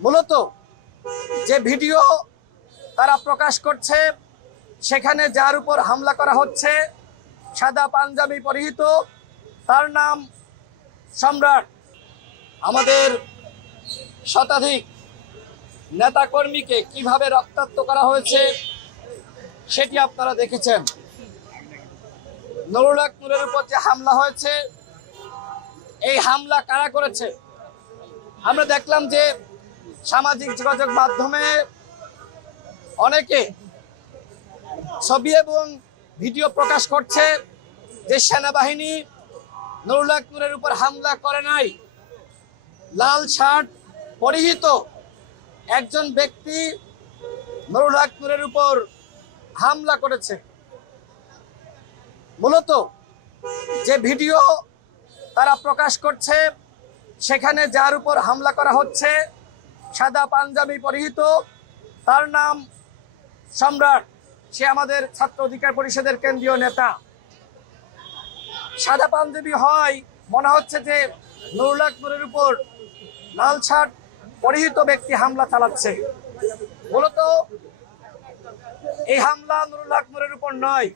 মূলত যে ভিডিও তারা প্রকাশ করছে সেখানে যার উপর হামলা করা হচ্ছে সাদা পাঞ্জাবি পরিহিত, তার নাম সম্রাট। আমাদের শতাধিক নেতাকর্মীকে কিভাবে রক্তাক্ত করা হয়েছে সেটি আপনারা দেখেছেন। নুরুল হক নূরের উপর যে হামলা হয়েছে, এই হামলা কারা করেছে? আমরা দেখলাম যে সামাজিক যোগাযোগ মাধ্যমে অনেকে ছবি এবং ভিডিও প্রকাশ করছে যে সেনাবাহিনী নুরুল হক নূরের উপর হামলা করে নাই। লাল শার্ট পরিহিত একজন ব্যক্তি নুরুল হক নূরের উপর হামলা করেছে। মূলত যে ভিডিও তারা প্রকাশ করছে সেখানে যার উপর হামলা করা হচ্ছে সাদা পাঞ্জাবি পরিহিত, তার নাম সম্রাট। সে আমাদের ছাত্র অধিকার পরিষদের কেন্দ্রীয় নেতা। সাদা পাঞ্জাবি হয় মনে হচ্ছে যে নুরুল হক নূরের উপর লাল শার্ট পরিহিত ব্যক্তি হামলা চালাচ্ছে। মূলত এই হামলা নুরুল হক নূরের উপর নয়,